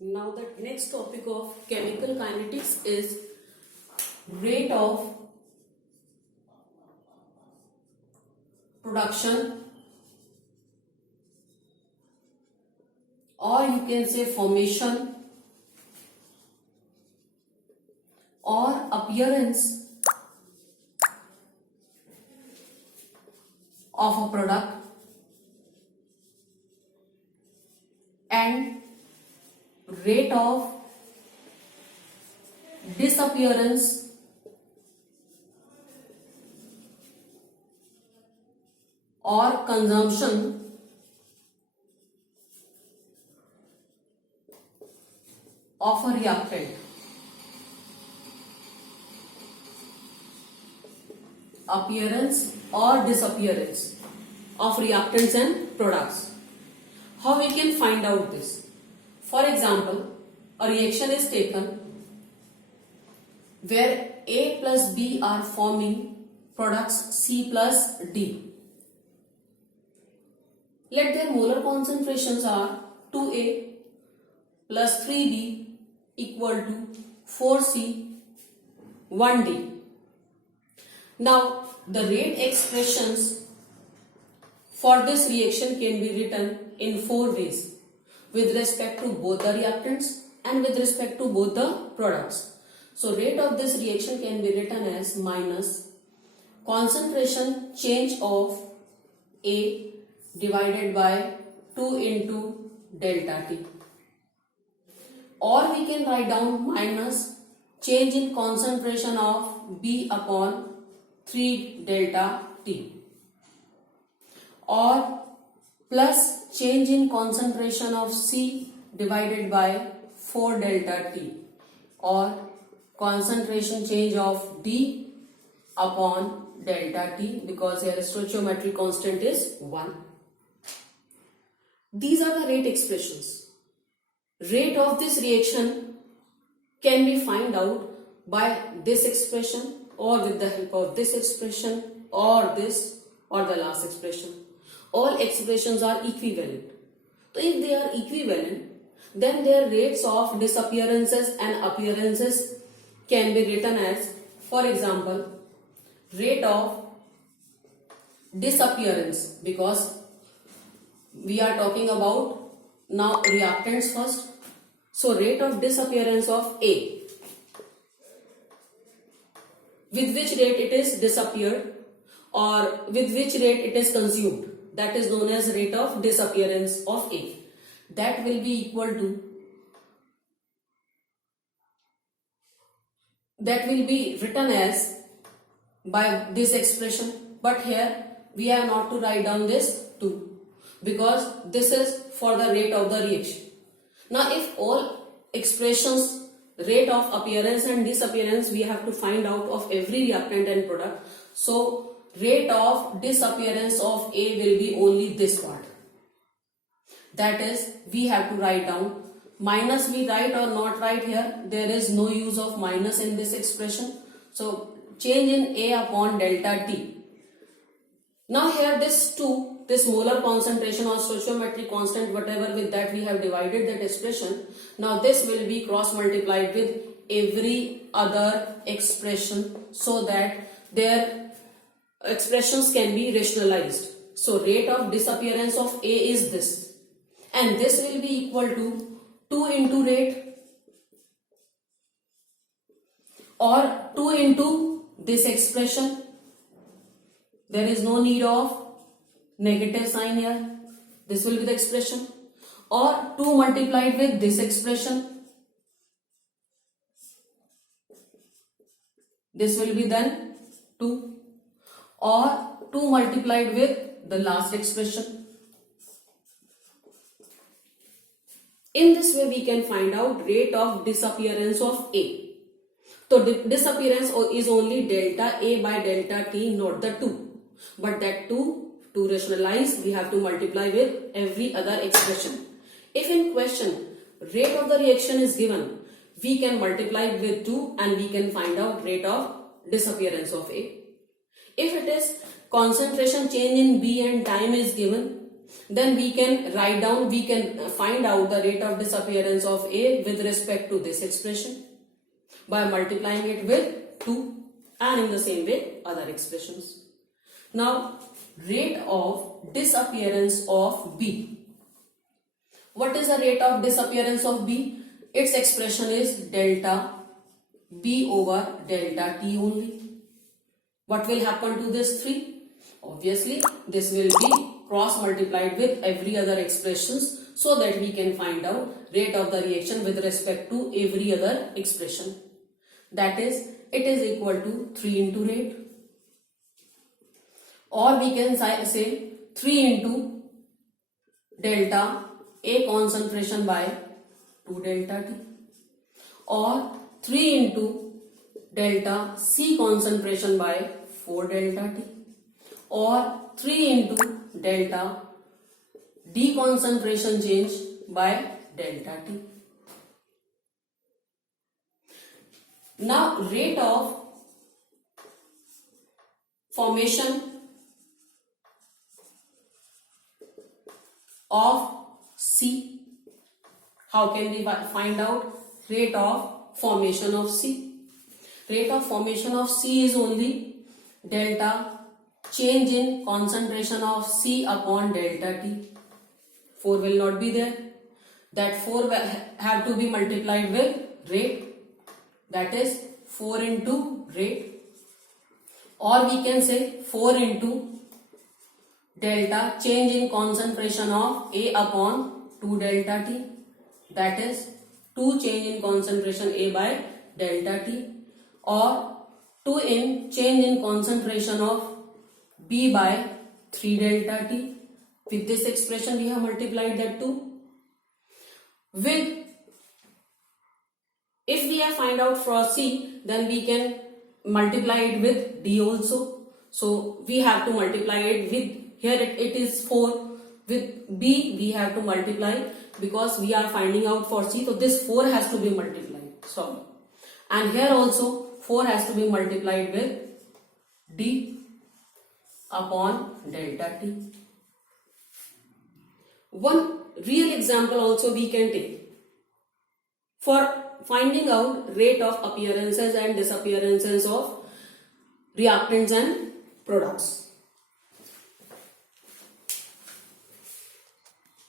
Now the next topic of chemical kinetics is rate of production, or you can say formation or appearance of a product and rate of disappearance or consumption of a reactant. Appearance or disappearance of reactants and products. How we can find out this? For example, a reaction is taken where A plus B are forming products C plus D. Let their molar concentrations are 2A plus 3B equal to 4C 1D. Now, the rate expressions for this reaction can be written in 4 ways with respect to both the reactants and with respect to both the products. So, rate of this reaction can be written as minus concentration change of A divided by 2 into delta T. Or we can write down minus change in concentration of B upon 3 delta T, or plus change in concentration of C divided by 4 delta T, or concentration change of D upon delta T, because here stoichiometric constant is 1. These are the rate expressions. Rate of this reaction can be found out by this expression or with the help of this expression or this or the last expression. All expressions are equivalent. So if they are equivalent, then their rates of disappearances and appearances can be written as, for example, rate of disappearance, because we are talking about now reactants first. So rate of disappearance of A, with which rate it is disappeared or with which rate it is consumed, that is known as rate of disappearance of A. That will be equal to, that will be written as by this expression, but here we are not to write down this 2 because this is for the rate of the reaction. Now if all expressions, rate of appearance and disappearance, we have to find out of every reactant and product. So rate of disappearance of A will be only this part. That is, we have to write down minus. We write or not write here, there is no use of minus in this expression. So change in A upon delta T. Now here this 2, this molar concentration or stoichiometric constant, whatever, with that we have divided that expression. Now this will be cross multiplied with every other expression so that their expressions can be rationalized. So rate of disappearance of A is this, and this will be equal to 2 into rate or 2 into this expression. There is no need of negative sign here. This will be the expression, or 2 multiplied with this expression. This will be then 2, or 2 multiplied with the last expression. In this way we can find out rate of disappearance of A. So disappearance is only delta A by delta T, not the 2. But that 2, to rationalize, we have to multiply with every other expression. If in question rate of the reaction is given, we can multiply with 2 and we can find out rate of disappearance of A. If it is concentration change in B and time is given, then we can write down, we can find out the rate of disappearance of A with respect to this expression by multiplying it with 2, and in the same way other expressions. Now, rate of disappearance of B. What is the rate of disappearance of B? Its expression is delta B over delta T only. What will happen to this 3? Obviously, this will be cross multiplied with every other expressions so that we can find out rate of the reaction with respect to every other expression. That is, it is equal to 3 into rate. Or we can say 3 into delta A concentration by 2 delta T. Or 3 into delta C concentration by 4 delta T. Or 3 into delta D concentration change by delta T. Now, rate of formation of C. How can we find out rate of formation of C? Rate of formation of C is only delta change in concentration of C upon delta T. 4 will not be there. That 4 will have to be multiplied with rate. That is 4 into rate. Or we can say 4 into delta change in concentration of A upon 2 delta T. That is 2 change in concentration A by delta T. Or 2 in change in concentration of B by 3 delta T. With this expression we have multiplied that 2. With, if we have find out for C, then we can multiply it with D also. So we have to multiply it with, here it is 4. With B we have to multiply because we are finding out for C. So this 4 has to be multiplied. Sorry. And here also 4 has to be multiplied with D upon delta T. One real example also we can take for finding out rate of appearances and disappearances of reactants and products.